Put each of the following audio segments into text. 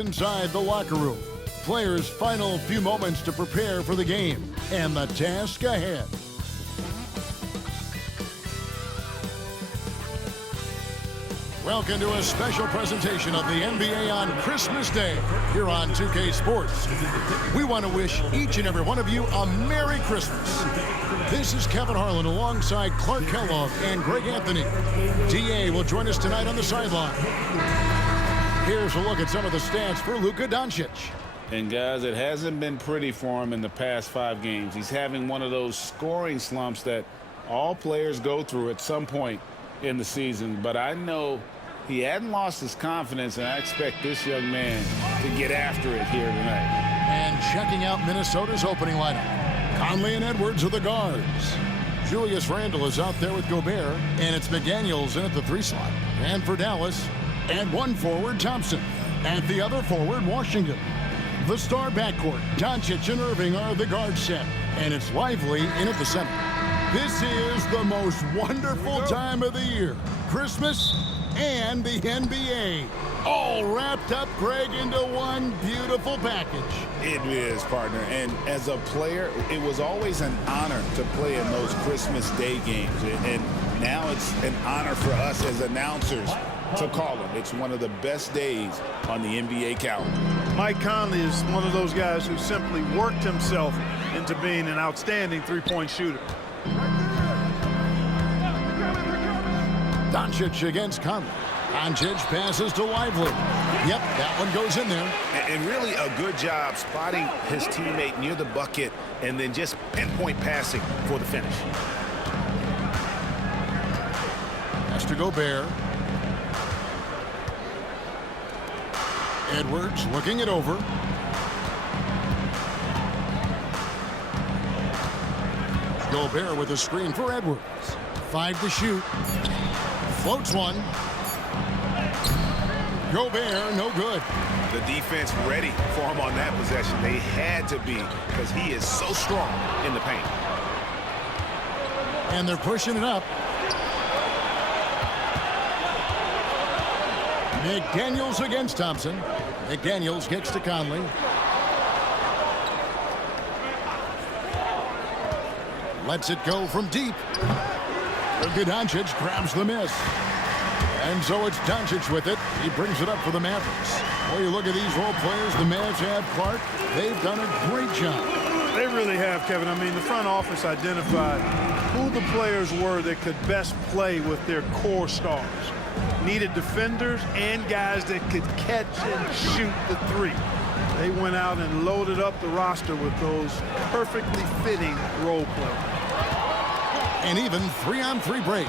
Inside the locker room, players' final few moments to prepare for the game and the task ahead. Welcome to a special presentation of the NBA on Christmas Day here on 2K Sports. We want to wish each and every one of you a Merry Christmas. This is Kevin Harlan alongside Clark Kellogg and Greg Anthony. DA will join us tonight on the sideline. Here's a look at some of the stats for Luka Doncic. And guys, it hasn't been pretty for him in the past 5 games. He's having one of those scoring slumps that all players go through at some point in the season. But I know he hadn't lost his confidence, and I expect this young man to get after it here tonight. And checking out Minnesota's opening lineup, Conley and Edwards are the guards. Julius Randle is out there with Gobert, and it's McDaniels in at the 3 slot. And for Dallas, at one forward, Thompson. At the other forward, Washington. The star backcourt, Doncic and Irving are the guard set. And it's Lively in at the center. This is the most wonderful time of the year. Christmas and the NBA. All wrapped up, Greg, into one beautiful package. It is, partner. And as a player, it was always an honor to play in those Christmas Day games. And now it's an honor for us as announcers to call them. It's one of the best days on the NBA calendar. Mike Conley is one of those guys who simply worked himself into being an outstanding three-point shooter. Doncic against Conley. Doncic passes to Lively. Yep, that one goes in there. And really a good job spotting his teammate near the bucket and then just pinpoint passing for the finish. Has to Gobert. Edwards looking it over. Gobert with a screen for Edwards. 5 to shoot. Floats one. Gobert, no good. The defense ready for him on that possession. They had to be because he is so strong in the paint. And they're pushing it up. McDaniels against Thompson. McDaniels gets to Conley. Lets it go from deep. Luka Doncic grabs the miss. And so it's Doncic with it. He brings it up for the Mavericks. Well, you look at these role players the Mavs have, Clark. They've done a great job. They really have, Kevin. I mean, the front office identified who the players were that could best play with their core stars. Needed defenders and guys that could catch and shoot the three. They went out and loaded up the roster with those perfectly fitting role players. And even 3-on-3 break.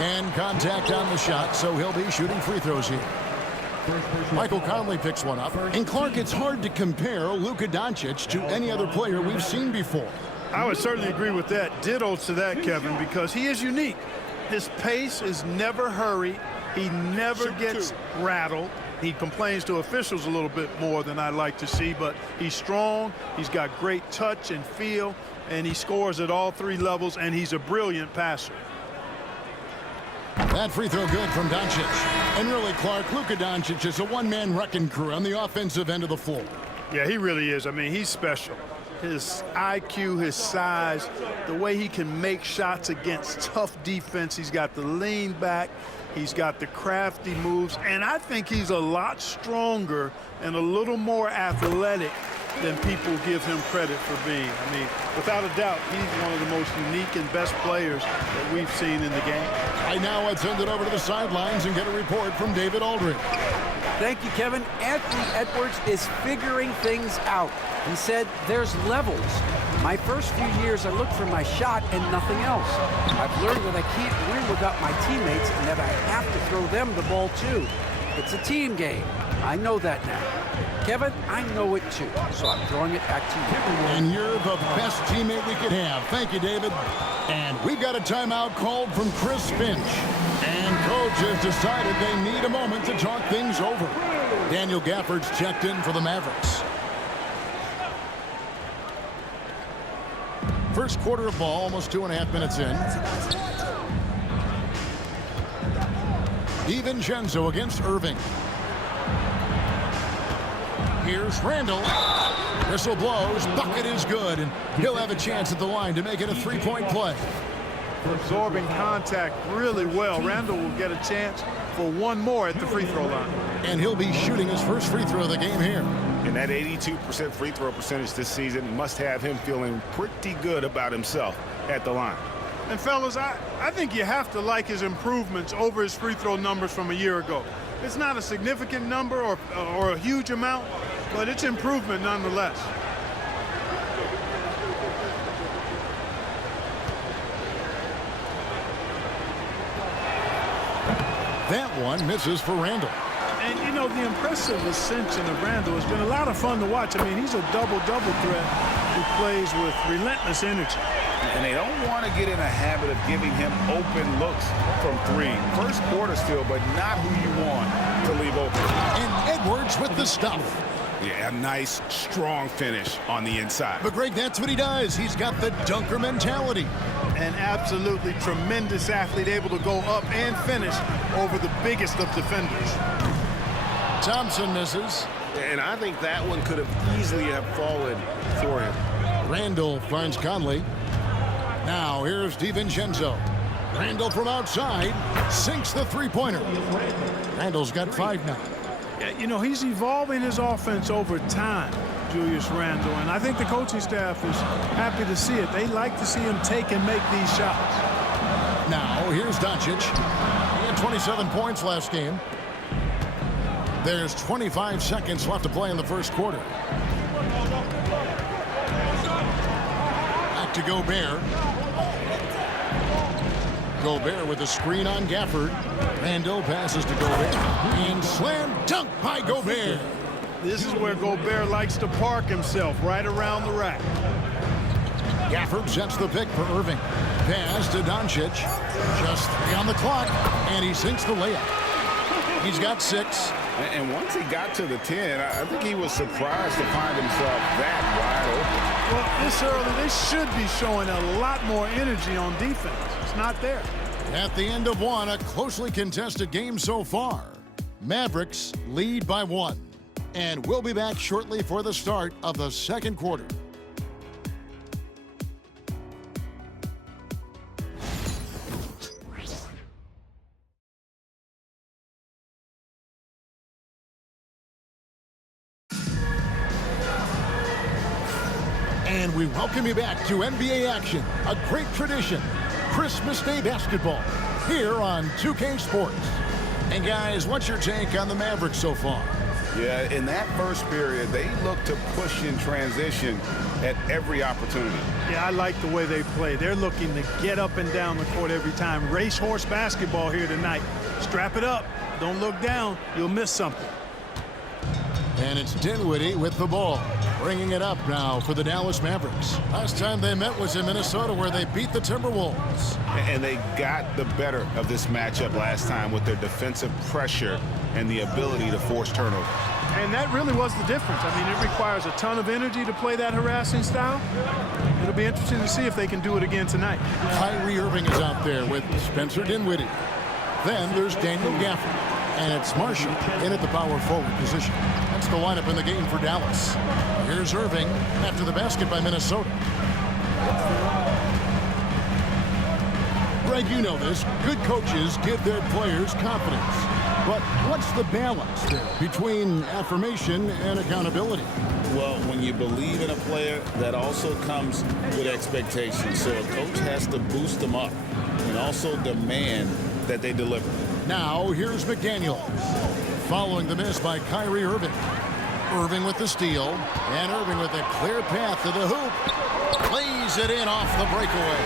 And contact on the shot, so he'll be shooting free throws here. Michael Conley picks one up. And Clark, it's hard to compare Luka Doncic to any other player we've seen before. I would certainly agree with that. Ditto to that, Kevin, because he is unique. His pace is never hurried. He never gets rattled. He complains to officials a little bit more than I'd like to see, but he's strong. He's got great touch and feel, and he scores at all 3 levels, and he's a brilliant passer. That free throw good from Doncic. And really, Clark, Luka Doncic is a one-man wrecking crew on the offensive end of the floor. Yeah, he really is. I mean, he's special. His IQ, his size, the way he can make shots against tough defense. He's got the lean back. He's got the crafty moves. And I think he's a lot stronger and a little more athletic than people give him credit for being. I mean, without a doubt, he's one of the most unique and best players that we've seen in the game. Right now, let's send it over to the sidelines and get a report from David Aldridge. Thank you, Kevin. Anthony Edwards is figuring things out. He said there's levels. My first few years, I looked for my shot and nothing else. I've learned that I can't win without my teammates and that I have to throw them the ball too. It's a team game. I know that now. Kevin, I know it too, so I'm throwing it back to you. And you're the best teammate we could have. Thank you, David. And we've got a timeout called from Chris Finch. And coach has decided they need a moment to talk things over. Daniel Gafford's checked in for the Mavericks. First quarter of ball, almost 2.5 minutes in. DiVincenzo against Irving. Here's Randall. Whistle blows. Bucket is good, and he'll have a chance at the line to make it a three-point play. Absorbing contact really well. Randall will get a chance for one more at the free throw line. And he'll be shooting his first free throw of the game here. And that 82% free throw percentage this season must have him feeling pretty good about himself at the line. And fellas, I think you have to like his improvements over his free throw numbers from a year ago. It's not a significant number or a huge amount, but it's improvement nonetheless. That one misses for Randall. And, you know, the impressive ascension of Randall has been a lot of fun to watch. I mean, he's a double-double threat who plays with relentless energy. And they don't want to get in a habit of giving him open looks from three. First quarter still, but not who you want to leave open. And Edwards with the stuff. Yeah, a nice, strong finish on the inside. But, Greg, that's what he does. He's got the dunker mentality. An absolutely tremendous athlete, able to go up and finish over the biggest of defenders. Thompson misses. And I think that one could have easily have fallen for him. Randall finds Conley. Now here's DiVincenzo. Randall from outside sinks the three-pointer. Randall's got 5 now. Yeah, you know, he's evolving his offense over time, Julius Randall, and I think the coaching staff is happy to see it. They like to see him take and make these shots. Now here's Doncic. He had 27 points last game. There's 25 seconds left to play in the first quarter. Back to Gobert. Gobert with a screen on Gafford. Randall passes to Gobert. And slam dunk by Gobert. This is where Gobert likes to park himself, right around the rack. Gafford sets the pick for Irving. Pass to Doncic. Just 3 on the clock. And he sinks the layup. He's got 6. And once he got to the 10, I think he was surprised to find himself that wide open. Well, this early, they should be showing a lot more energy on defense. It's not there. At the end of one, a closely contested game so far. Mavericks lead by 1. And we'll be back shortly for the start of the second quarter. And we welcome you back to NBA action, a great tradition, Christmas Day basketball, here on 2K Sports. And guys, what's your take on the Mavericks so far? Yeah, in that first period, they looked to push in transition at every opportunity. Yeah, I like the way they play. They're looking to get up and down the court every time. Racehorse basketball here tonight. Strap it up. Don't look down. You'll miss something. And it's Dinwiddie with the ball, bringing it up now for the Dallas Mavericks. Last time they met was in Minnesota, where they beat the Timberwolves. And they got the better of this matchup last time with their defensive pressure and the ability to force turnovers. And that really was the difference. I mean, it requires a ton of energy to play that harassing style. It'll be interesting to see if they can do it again tonight. Kyrie Irving is out there with Spencer Dinwiddie. Then there's Daniel Gafford. And it's Marshall in at the power forward position. That's the lineup in the game for Dallas. Here's Irving after the basket by Minnesota. Greg, you know this. Good coaches give their players confidence. But what's the balance there between affirmation and accountability? Well, when you believe in a player, that also comes with expectations. So a coach has to boost them up and also demand that they deliver. Now, here's McDaniel. Following the miss by Kyrie Irving. Irving with the steal. And Irving with a clear path to the hoop. Lays it in off the breakaway.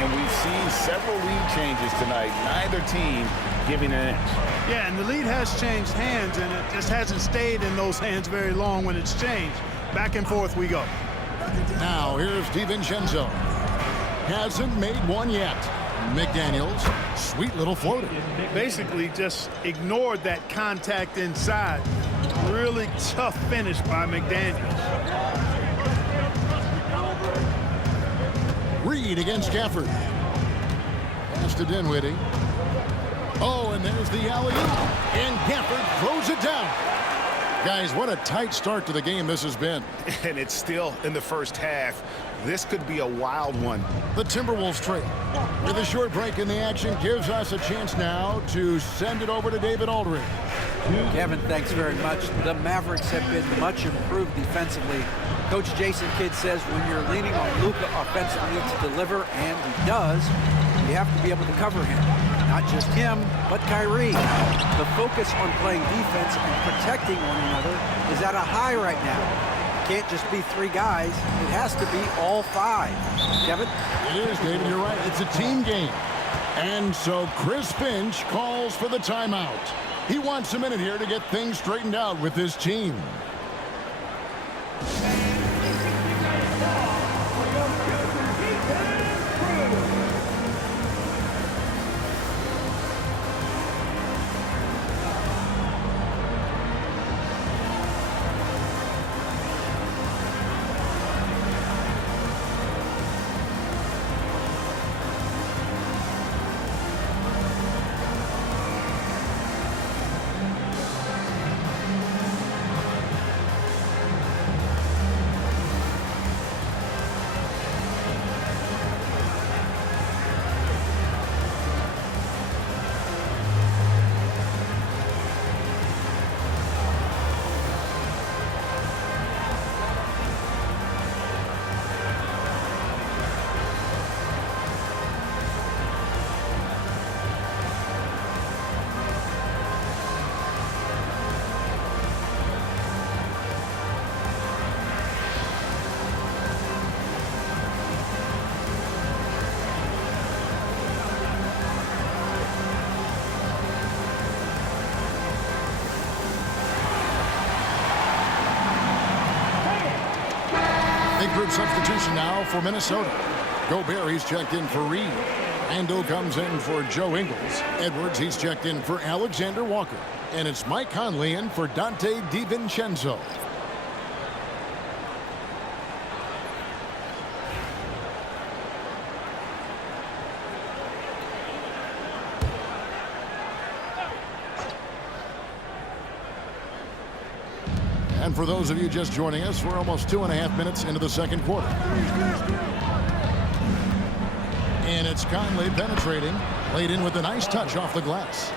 And we've seen several lead changes tonight. Neither team giving an inch. Yeah, and the lead has changed hands, and it just hasn't stayed in those hands very long when it's changed. Back and forth we go. Now, here's DiVincenzo. Hasn't made one yet. McDaniels, sweet little floater. Basically just ignored that contact inside. Really tough finish by McDaniels. Reed against Gafford. Pass to Dinwiddie. Oh, and there's the alley-oop. And Gafford throws it down. Guys, what a tight start to the game this has been. And it's still in the first half. This could be a wild one. The Timberwolves trail. With a short break in the action gives us a chance now to send it over to David Aldridge. Kevin, thanks very much. The Mavericks have been much improved defensively. Coach Jason Kidd says when you're leaning on Luka offensively to deliver, and he does, you have to be able to cover him. Not just him, but Kyrie. The focus on playing defense and protecting one another is at a high right now. It can't just be 3 guys. It has to be all 5. Kevin? It is, David. You're right. It's a team game. And so Chris Finch calls for the timeout. He wants a minute here to get things straightened out with his team. Group substitution now for Minnesota. Gobert, he's checked in for Reed. Randle comes in for Joe Ingles. Edwards, he's checked in for Alexander Walker. And it's Mike Conley in for Dante DiVincenzo. And for those of you just joining us, we're almost 2.5 minutes into the second quarter. And it's Conley penetrating. Laid in with a nice touch off the glass.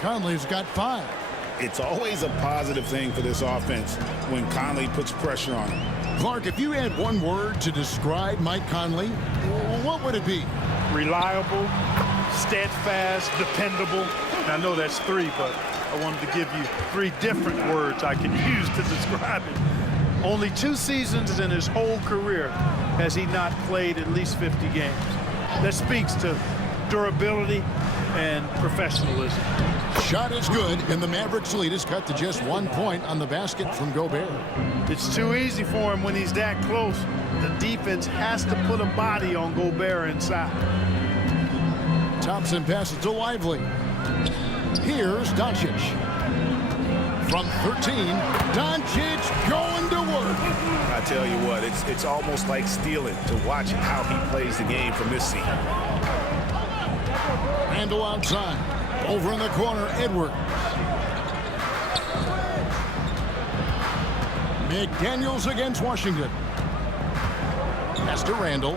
Conley's got 5. It's always a positive thing for this offense when Conley puts pressure on him. Clark, if you had one word to describe Mike Conley, what would it be? Reliable, steadfast, dependable. And I know that's 3, but I wanted to give you 3 different words I can use to describe it. Only 2 seasons in his whole career has he not played at least 50 games. That speaks to durability and professionalism. Shot is good, and the Mavericks lead is cut to just 1 point on the basket from Gobert. It's too easy for him when he's that close. The defense has to put a body on Gobert inside. Thompson passes to Lively. Here's Doncic. From 13, Doncic going to work. I tell you what, it's almost like stealing to watch how he plays the game from this seat. Randle outside. Over in the corner, Edwards. McDaniels against Washington. Pass to Randle.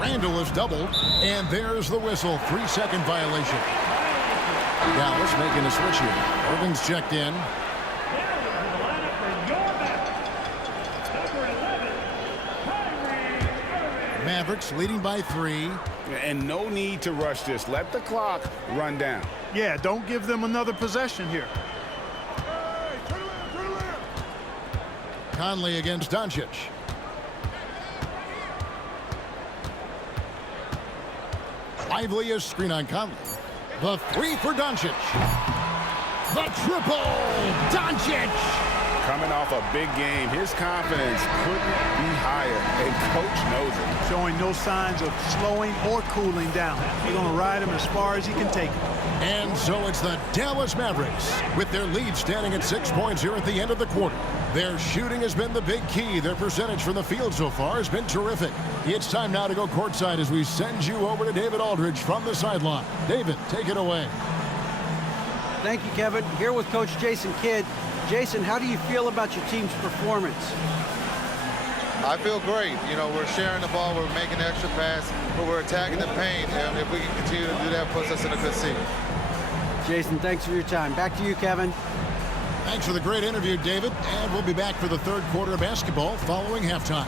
Randle is doubled, and there's the whistle. 3-second violation. Dallas making a switch here. Irving's checked in. Mavericks leading by 3. And no need to rush this. Let the clock run down. Yeah, don't give them another possession here. Conley against Doncic. Lively is screen on Conley. The 3 for Doncic. The triple, Doncic. Coming off a big game, his confidence couldn't be higher, and Coach knows it. Showing no signs of slowing or cooling down. We're going to ride him as far as he can take him. And so it's the Dallas Mavericks with their lead standing at 6 points here at the end of the quarter. Their shooting has been the big key. Their percentage from the field so far has been terrific. It's time now to go courtside as we send you over to David Aldridge from the sideline. David, take it away. Thank you, Kevin. Here with Coach Jason Kidd. Jason, how do you feel about your team's performance? I feel great. You know, we're sharing the ball, we're making the extra pass, but we're attacking the paint, and if we can continue to do that, it puts us in a good seat. Jason, thanks for your time. Back to you, Kevin. Thanks for the great interview, David. And we'll be back for the third quarter of basketball following halftime.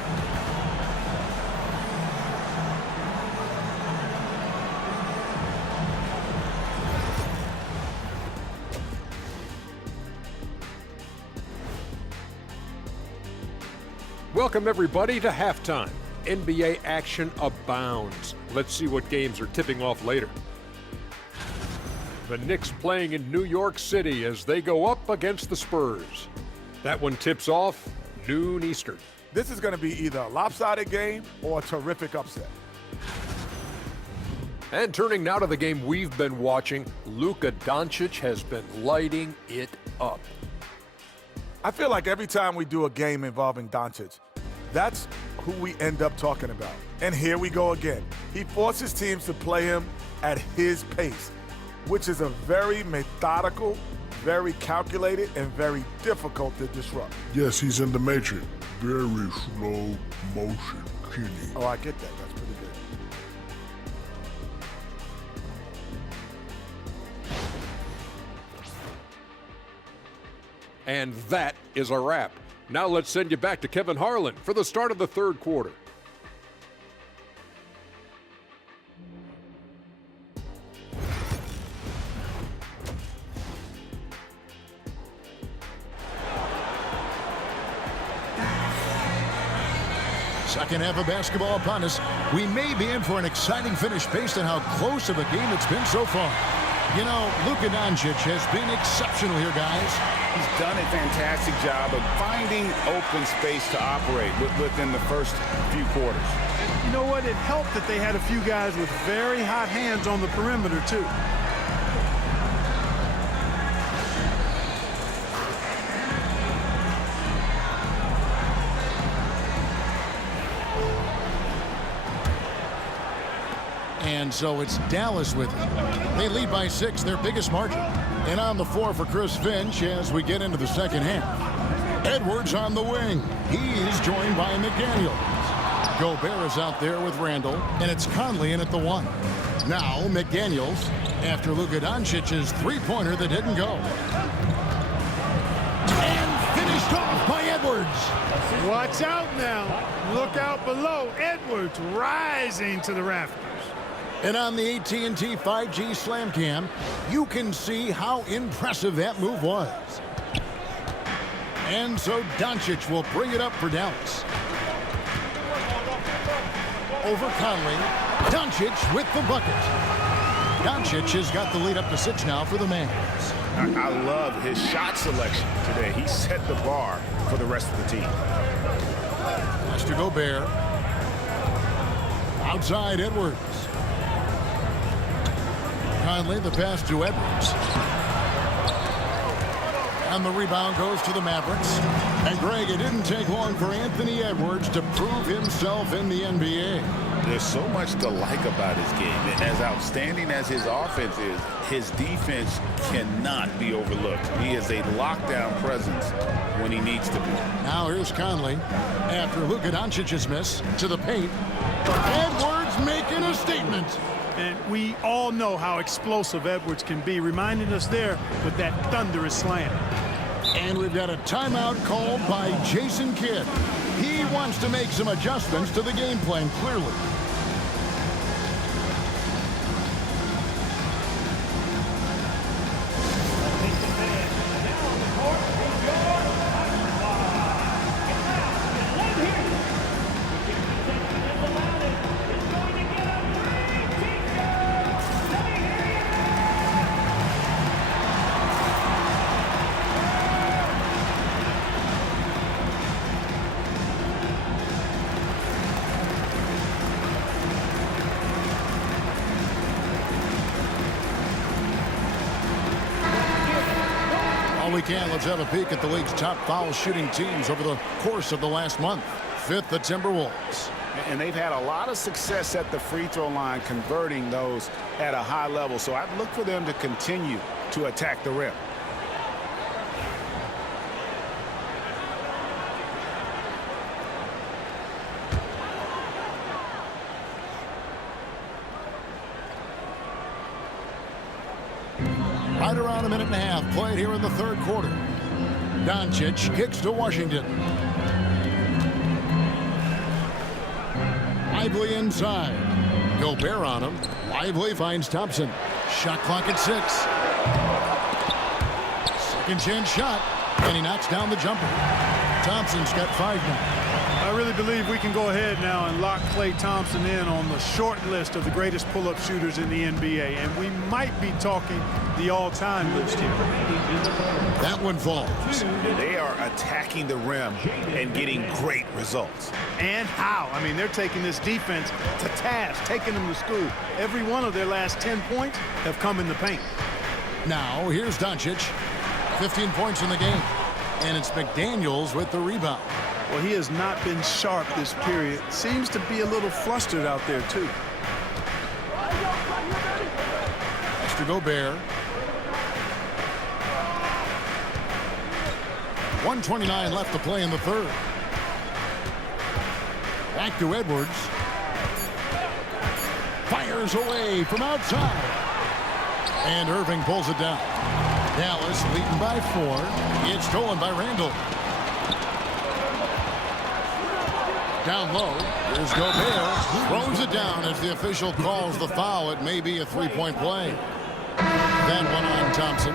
Welcome, everybody, to halftime. NBA action abounds. Let's see what games are tipping off later. The Knicks playing in New York City as they go up against the Spurs. That one tips off noon Eastern. This is going to be either a lopsided game or a terrific upset. And turning now to the game we've been watching, Luka Doncic has been lighting it up. I feel like every time we do a game involving Doncic, that's who we end up talking about. And here we go again. He forces teams to play him at his pace, which is a very methodical, very calculated, and very difficult to disrupt. Yes, he's in the matrix. Very slow motion, Kenny. Oh, I get that. That's pretty good. And that is a wrap. Now let's send you back to Kevin Harlan for the start of the third quarter. Second half of basketball upon us. We may be in for an exciting finish based on how close of a game it's been so far. You know, Luka Doncic has been exceptional here, guys. He's done a fantastic job of finding open space to operate within the first few quarters. You know what? It helped that they had a few guys with very hot hands on the perimeter, too. And so it's Dallas with it. They lead by 6, their biggest margin. And on the floor for Chris Finch as we get into the second half. Edwards on the wing. He's joined by McDaniels. Gobert is out there with Randall, and it's Conley in at the 1. Now McDaniels after Luka Doncic's three-pointer that didn't go. And finished off by Edwards. Watch out now. Look out below. Edwards rising to the rafters. And on the AT&T 5G Slam Cam, you can see how impressive that move was. And so Doncic will bring it up for Dallas. Over Conley. Doncic with the bucket. Doncic has got the lead up to 6 now for the Mavs. I love his shot selection today. He set the bar for the rest of the team. Pass to Gobert. Outside Edwards. Conley, the pass to Edwards. And the rebound goes to the Mavericks. And Greg, it didn't take long for Anthony Edwards to prove himself in the NBA. There's so much to like about his game. And as outstanding as his offense is, his defense cannot be overlooked. He is a lockdown presence when he needs to be. Now here's Conley after Luka Doncic's miss to the paint. Edwards making a statement. And we all know how explosive Edwards can be, reminding us there with that thunderous slam. And we've got a timeout called by Jason Kidd. He wants to make some adjustments to the game plan, clearly. Well, we can. Let's have a peek at the league's top foul shooting teams over the course of the last month. Fifth, the Timberwolves. And they've had a lot of success at the free throw line, converting those at a high level. So I'd look for them to continue to attack the rim. Right around a minute and a half played here in the third quarter. Doncic kicks to Washington. Lively inside. Gobert on him. Lively finds Thompson. Shot clock at 6. Second chance shot. And he knocks down the jumper. Thompson's got 5 now. I really believe we can go ahead now and lock Klay Thompson in on the short list of the greatest pull-up shooters in the NBA. And we might be talking the all-time list here. That one falls. They are attacking the rim and getting great results. And how? I mean, they're taking this defense to task, taking them to school. Every one of their last 10 points have come in the paint. Now, here's Doncic. 15 points in the game. And it's McDaniels with the rebound. Well, he has not been sharp this period. Seems to be a little flustered out there, too. Next to Gobert. 1:29 left to play in the third. Back to Edwards. Fires away from outside. And Irving pulls it down. Dallas leading by 4. It's stolen by Randle. Down low. Here's Gobert. Throws it down as the official calls the foul. It may be a three-point play. That one on Thompson.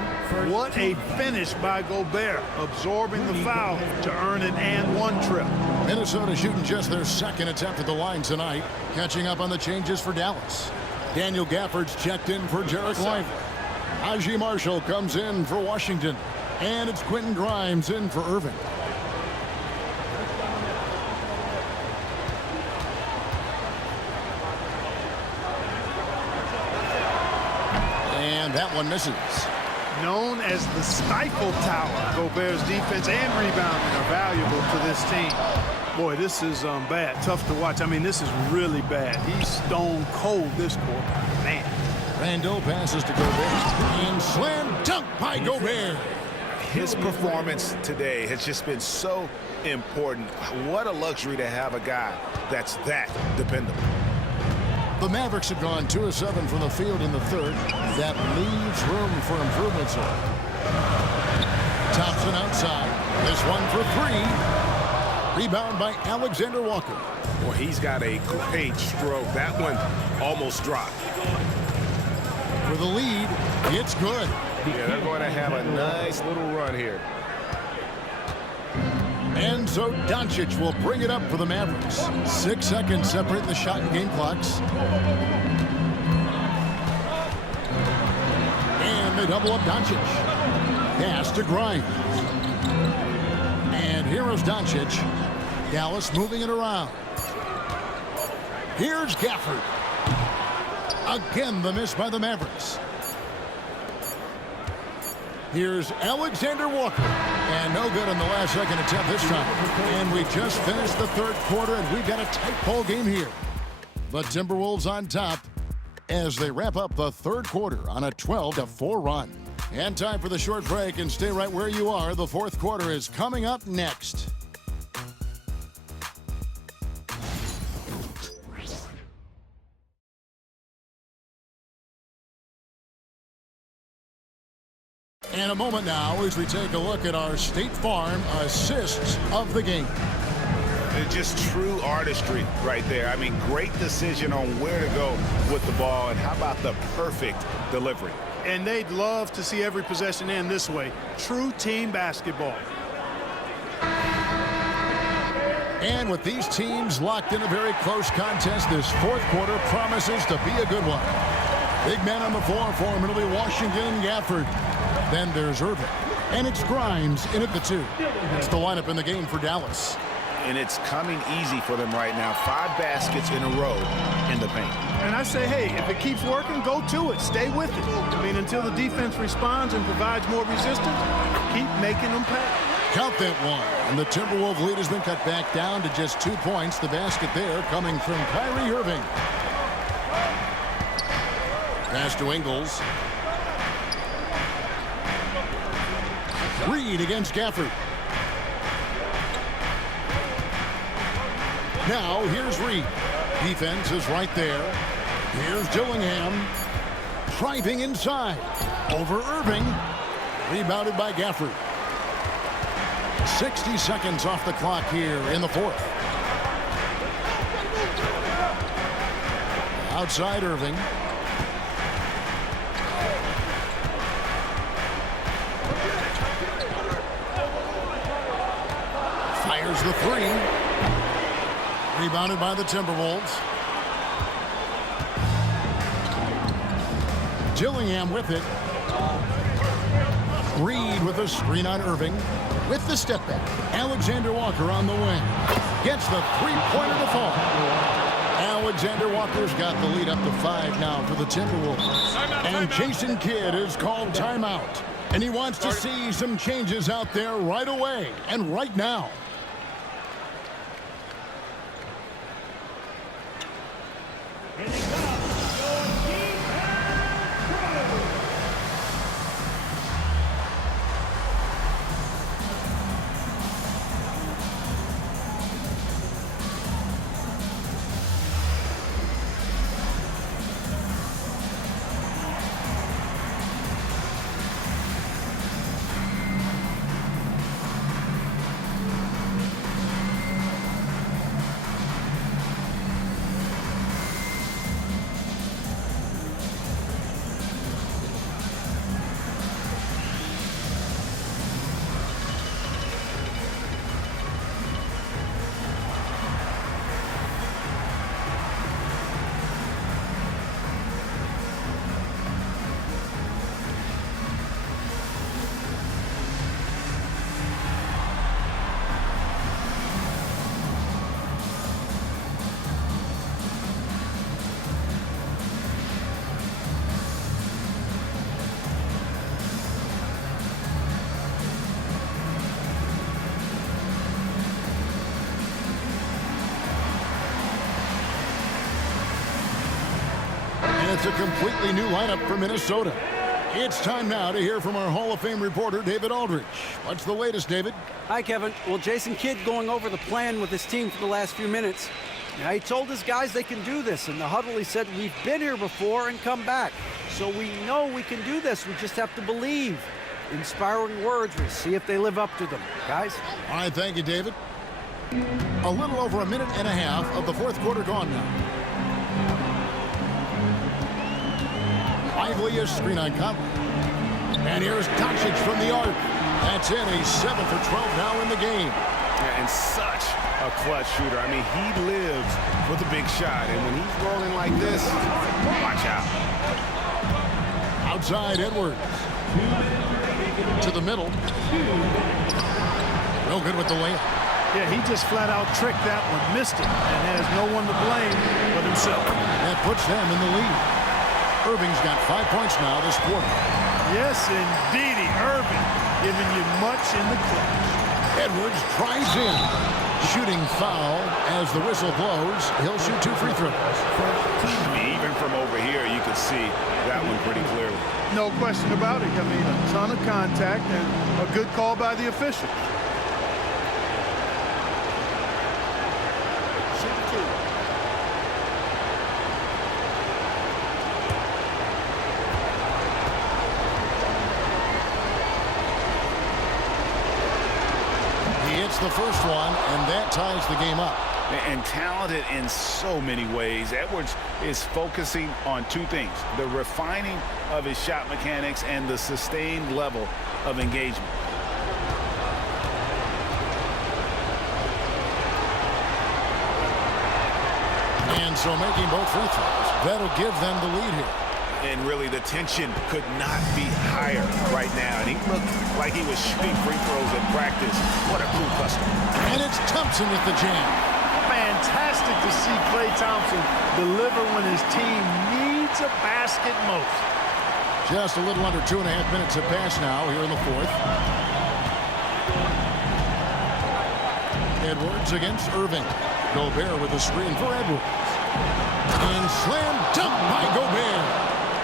What a finish by Gobert, absorbing the foul to earn an and-one trip. Minnesota shooting just their second attempt at the line tonight. Catching up on the changes for Dallas. Daniel Gafford's checked in for Jarek Lively. Haji Marshall comes in for Washington. And it's Quentin Grimes in for Irving. And that one misses. Known as the stifle tower, Gobert's defense and rebounding are valuable to this team. Boy, this is bad. Tough to watch. I mean, this is really bad. He's stone cold this quarter. Man. Randle passes to Gobert. And slam dunk by Gobert. His performance today has just been so important. What a luxury to have a guy that's that dependable. The Mavericks have gone 2 of 7 from the field in the third. That leaves room for improvements. Thompson outside. This one for 3. Rebound by Alexander Walker. Well, he's got a great stroke. That one almost dropped. For the lead, it's good. Yeah, they're going to have a nice little run here. And so Doncic will bring it up for the Mavericks. 6 seconds separate the shot and game clocks. And they double up Doncic. Pass to Grimes. And here is Doncic. Dallas moving it around. Here's Gafford. Again, the miss by the Mavericks. Here's Alexander Walker. And no good on the last second attempt this time. And we just finished the third quarter, and we've got a tight ball game here. The Timberwolves on top as they wrap up the third quarter on a 12-4 run. And time for the short break, and stay right where you are. The fourth quarter is coming up next. In a moment now as we take a look at our State Farm assists of the game. It's just true artistry right there. I mean, great decision on where to go with the ball, and how about the perfect delivery. And they'd love to see every possession end this way. True team basketball. And with these teams locked in a very close contest, this fourth quarter promises to be a good one. Big man on the floor for him. It'll be Washington and Gafford. Then there's Irving. And it's Grimes in at the 2. It's the lineup in the game for Dallas. And it's coming easy for them right now. 5 baskets in a row in the paint. And I say, hey, if it keeps working, go to it. Stay with it. I mean, until the defense responds and provides more resistance, keep making them pay. Count that one. And the Timberwolves lead has been cut back down to just 2 points. The basket there coming from Kyrie Irving. Pass to Ingles. Reed against Gafford. Now here's Reed. Defense is right there. Here's Dillingham. Driving inside. Over Irving. Rebounded by Gafford. 60 seconds off the clock here in the fourth. Outside Irving. Fires the three. Rebounded by the Timberwolves. Dillingham with it. Reed with a screen on Irving. With the step back. Alexander Walker on the wing. Gets the three-pointer to fall. Alexander Walker's got the lead up to 5 now for the Timberwolves. And Jason Kidd is called timeout. And he wants to see some changes out there right away and right now. It's a completely new lineup for Minnesota. It's time now to hear from our Hall of Fame reporter, David Aldridge. What's the latest, David? Hi, Kevin. Well, Jason Kidd going over the plan with his team for the last few minutes. Now, he told his guys they can do this. In the huddle, he said, we've been here before and come back. So we know we can do this. We just have to believe. Inspiring words. We'll see if they live up to them. Guys? All right, thank you, David. A little over a minute and a half of the fourth quarter gone now. Lively is screen on Conley. And here's Doncic from the arc. That's in. He's 7 for 12 now in the game. Yeah, and such a clutch shooter. I mean, he lives with a big shot. And when he's rolling like this, watch out. Outside Edwards. To the middle. Real good with the layup. Yeah, he just flat out tricked that one, missed it, and has no one to blame but himself. That puts them in the lead. Irving's got 5 points now this quarter. Yes, indeedy. Irving giving you much in the clutch. Edwards tries in. Shooting foul as the whistle blows. He'll shoot 2 free throws. I mean, even from over here, you could see that one pretty clearly. No question about it. I mean, a ton of contact and a good call by the official. The first one, and that ties the game up. And talented in so many ways. Edwards is focusing on 2 things: the refining of his shot mechanics and the sustained level of engagement. And so making both free throws, that'll give them the lead here. And really, the tension could not be higher right now. And he looked like he was shooting free throws in practice. What a cool customer. And it's Thompson with the jam. Man, fantastic to see Klay Thompson deliver when his team needs a basket most. Just a little under 2.5 minutes have passed now here in the fourth. Edwards against Irving. Gobert with a screen for Edwards. And slam dunk by Gobert.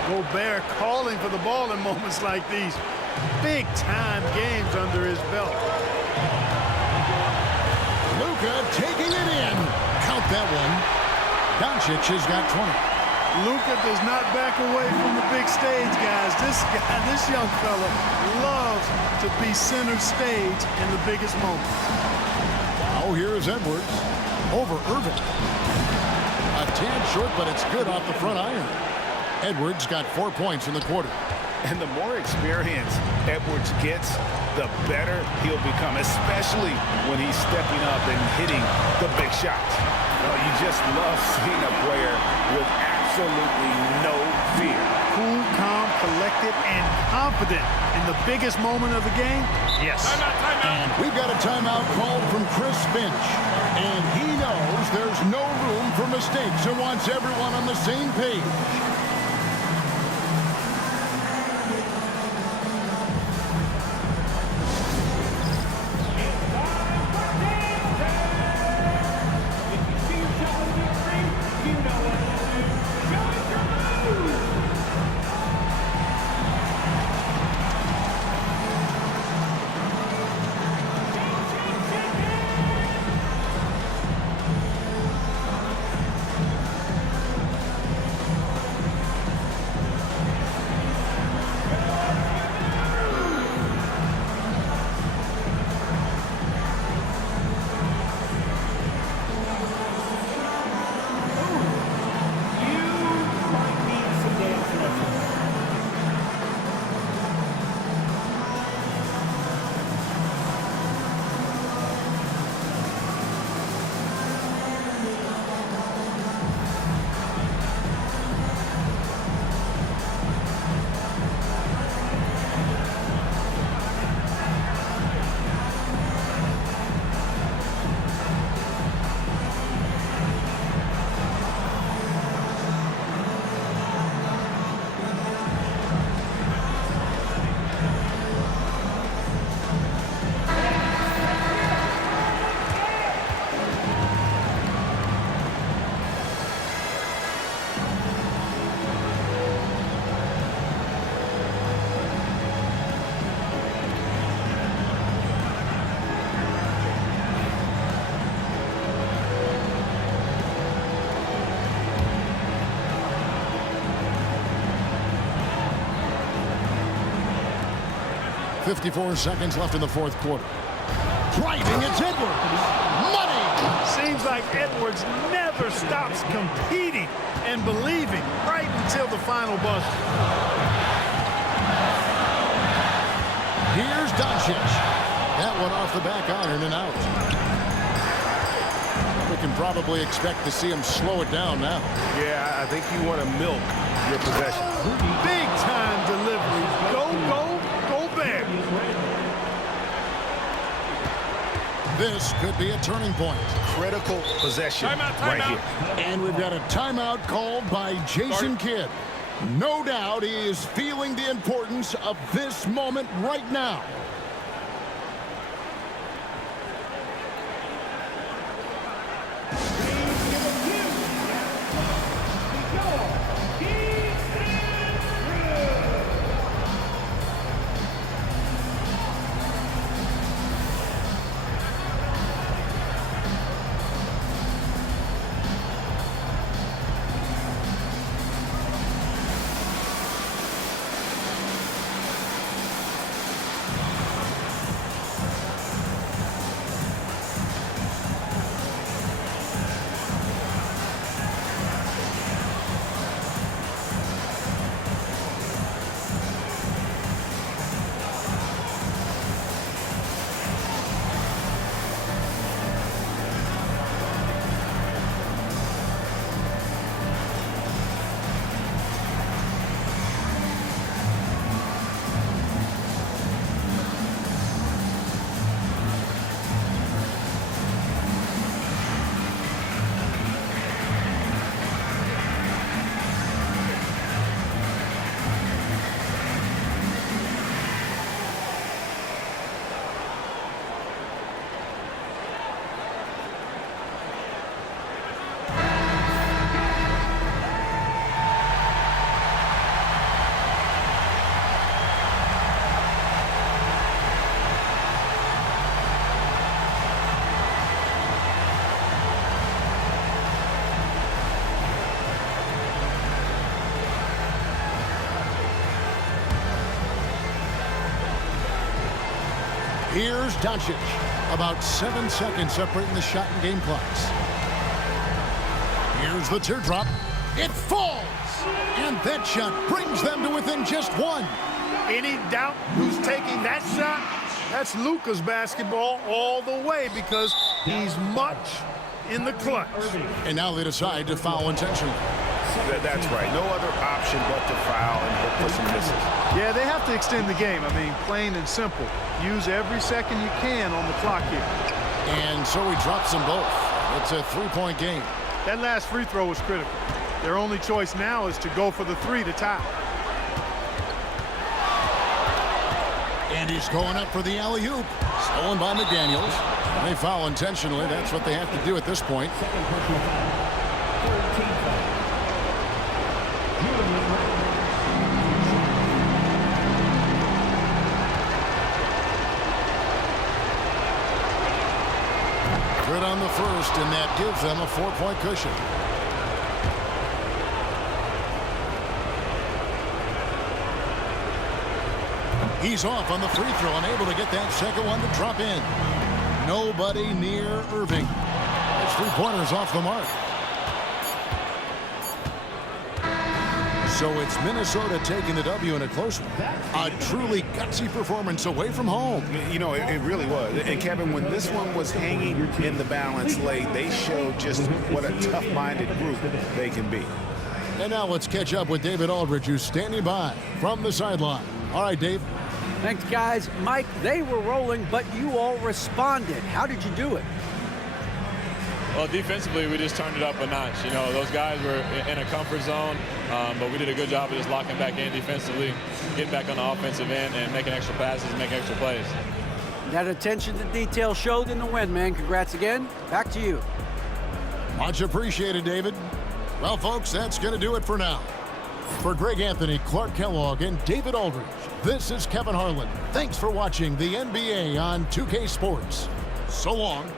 Gobert calling for the ball in moments like these. Big-time games under his belt. Luka taking it in. Count that one. Doncic has got 20. Luka does not back away from the big stage, guys. This young fella loves to be center stage in the biggest moments. Now here's Edwards over Irving. A tad short, but it's good off the front iron. Edwards got 4 points in the quarter. And the more experience Edwards gets, the better he'll become, especially when he's stepping up and hitting the big shots. Well, you just love seeing a player with absolutely no fear. Cool, calm, collected, and confident in the biggest moment of the game. Yes. Timeout. And we've got a timeout called from Chris Finch. And he knows there's no room for mistakes and wants everyone on the same page. .54 seconds left in the fourth quarter. Driving, it's Edwards. Money! Seems like Edwards never stops competing and believing right until the final buzzer. Here's Doncic. That one off the back iron and out. We can probably expect to see him slow it down now. Yeah, I think you want to milk your possession. Big time delivery. Go, Gobert. This could be a turning point. Critical possession right here. And we've got a timeout called by Jason Kidd. No doubt he is feeling the importance of this moment right now. Here's Doncic. About 7 seconds separating the shot and game clocks. Here's the teardrop. It falls! And that shot brings them to within just one. Any doubt who's taking that shot? That's Luka's basketball all the way because he's much in the clutch. And now they decide to foul intentionally. That's right. No other option but to foul and hope for some misses. Yeah, they have to extend the game. I mean, plain and simple. Use every second you can on the clock here. And so he drops them both. It's a three-point game. That last free throw was critical. Their only choice now is to go for the three to tie. And he's going up for the alley-oop. Stolen by McDaniels. They foul intentionally. That's what they have to do at this point. Good on the first, and that gives them a 4-point cushion. He's off on the free throw, unable to get that second one to drop in. Nobody near Irving. His three-pointers off the mark. So it's Minnesota taking the W in a close one. A truly gutsy performance away from home. You know, it really was. And Kevin, when this one was hanging in the balance late, they showed just what a tough-minded group they can be. And now let's catch up with David Aldridge, who's standing by from the sideline. All right, Dave. Thanks, guys. Mike, they were rolling, but you all responded. How did you do it? Well, defensively, we just turned it up a notch. You know, those guys were in a comfort zone, but we did a good job of just locking back in defensively, getting back on the offensive end, and making extra passes and making extra plays. That attention to detail showed in the win, man. Congrats again. Back to you. Much appreciated, David. Well, folks, that's going to do it for now. For Greg Anthony, Clark Kellogg, and David Aldridge, this is Kevin Harlan. Thanks for watching the NBA on 2K Sports. So long.